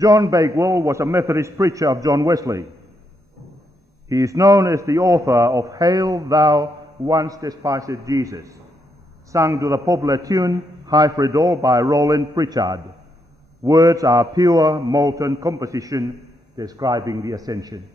John Bakewell was a Methodist preacher of John Wesley. He is known as the author of Hail Thou Once Despised Jesus, sung to the popular tune High Friddle by Roland Pritchard. Words are pure, molten composition describing the Ascension.